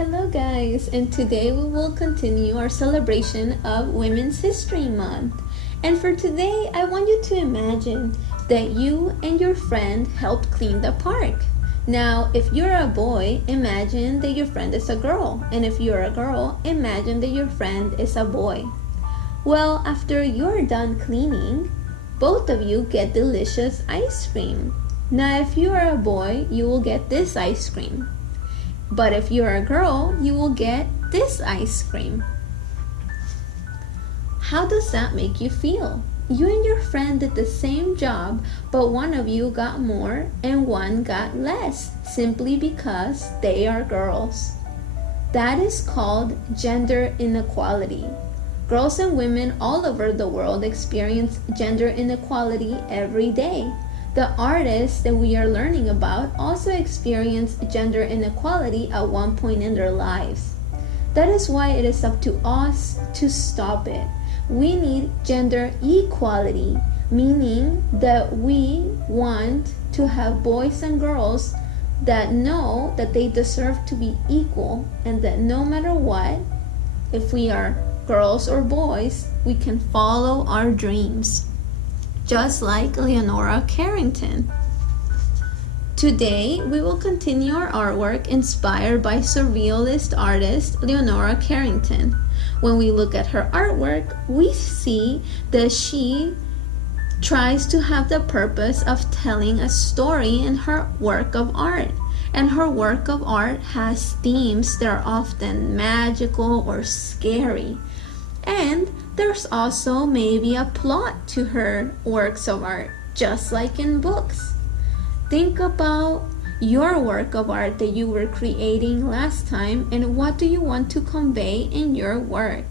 Hello guys, and today we will continue our celebration of Women's History Month. And for today, I want you to imagine that you and your friend helped clean the park. Now, if you're a boy, imagine that your friend is a girl. And if you're a girl, imagine that your friend is a boy. Well, after you're done cleaning, both of you get delicious ice cream. Now, if you are a boy, you will get this ice cream. But if you're a girl, you will get this ice cream. How does that make you feel? You and your friend did the same job, but one of you got more and one got less, simply because they are girls. That is called gender inequality. Girls and women all over the world experience gender inequality every day. The artists that we are learning about also experience gender inequality at one point in their lives. That is why it is up to us to stop it. We need gender equality, meaning that we want to have boys and girls that know that they deserve to be equal, and that no matter what, if we are girls or boys, we can follow our dreams. Just like Leonora Carrington. Today, we will continue our artwork inspired by surrealist artist Leonora Carrington. When we look at her artwork, we see that she tries to have the purpose of telling a story in her work of art. And her work of art has themes that are often magical or scary. And there's also maybe a plot to her works of art, just like in books. Think about your work of art that you were creating last time, and what do you want to convey in your work?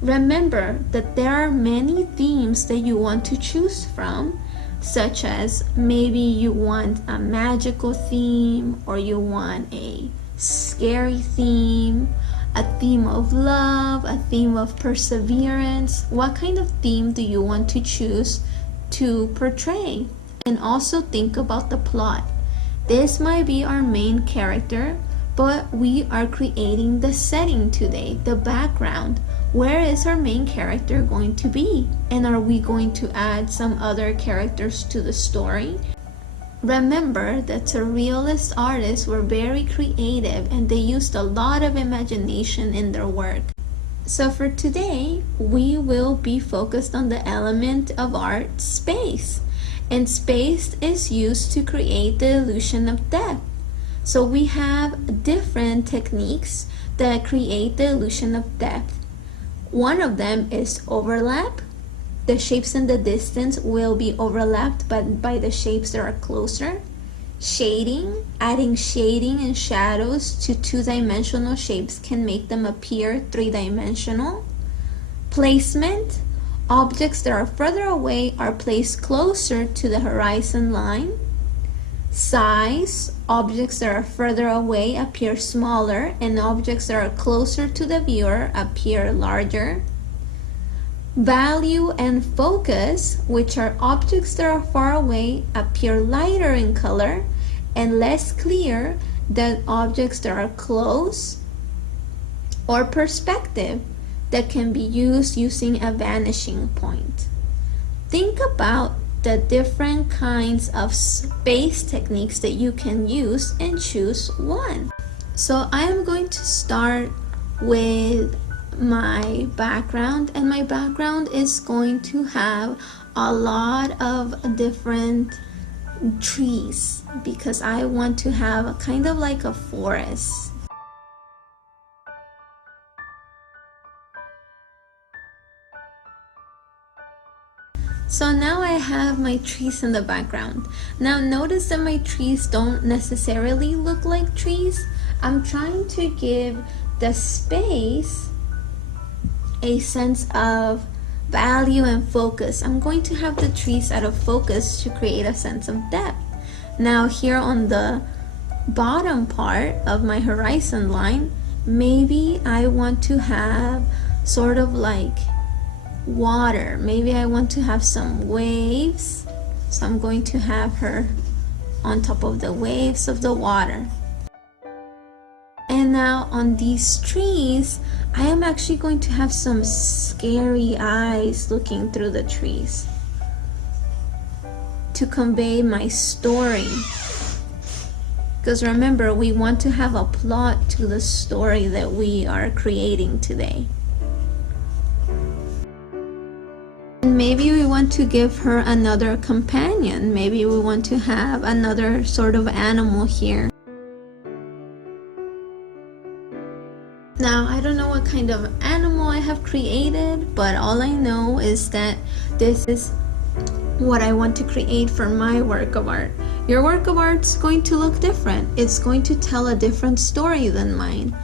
Remember that there are many themes that you want to choose from, such as maybe you want a magical theme, or you want a scary theme, a theme of love, a theme of perseverance. What kind of theme do you want to choose to portray? And also think about the plot. This might be our main character, but we are creating the setting today, the background. Where is our main character going to be? And are we going to add some other characters to the story? Remember that surrealist artists were very creative and they used a lot of imagination in their work. So for today, we will be focused on the element of art, space. And space is used to create the illusion of depth. So we have different techniques that create the illusion of depth. One of them is overlap. The shapes in the distance will be overlapped by the shapes that are closer. Shading, adding shading and shadows to two-dimensional shapes can make them appear three-dimensional. Placement, objects that are further away are placed closer to the horizon line. Size, objects that are further away appear smaller, and objects that are closer to the viewer appear larger. Value and focus, which are objects that are far away, appear lighter in color and less clear than objects that are close. Or perspective, that can be used using a vanishing point. Think about the different kinds of space techniques that you can use and choose one. So I am going to start with my background, and my background is going to have a lot of different trees because I want to have a kind of like a forest. So now I have my trees in the background. Now notice that my trees don't necessarily look like trees. I'm trying to give the space a sense of value and focus. I'm going to have the trees out of focus to create a sense of depth. Now here on the bottom part of my horizon line, maybe I want to have sort of like water. Maybe I want to have some waves. So I'm going to have her on top of the waves of the water. And now on these trees, I am actually going to have some scary eyes looking through the trees to convey my story. Because remember, we want to have a plot to the story that we are creating today. And maybe we want to give her another companion. Maybe we want to have another sort of animal here. Now, I don't know what kind of animal I have created, but all I know is that this is what I want to create for my work of art. Your work of art is going to look different. It's going to tell a different story than mine.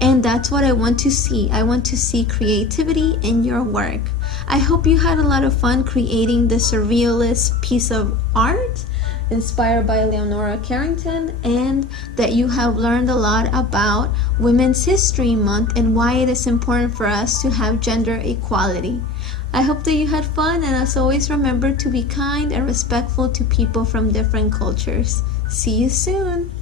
And that's what I want to see. I want to see creativity in your work. I hope you had a lot of fun creating this surrealist piece of art inspired by Leonora Carrington, and that you have learned a lot about Women's History Month and why it is important for us to have gender equality. I hope that you had fun, and as always, remember to be kind and respectful to people from different cultures. See you soon!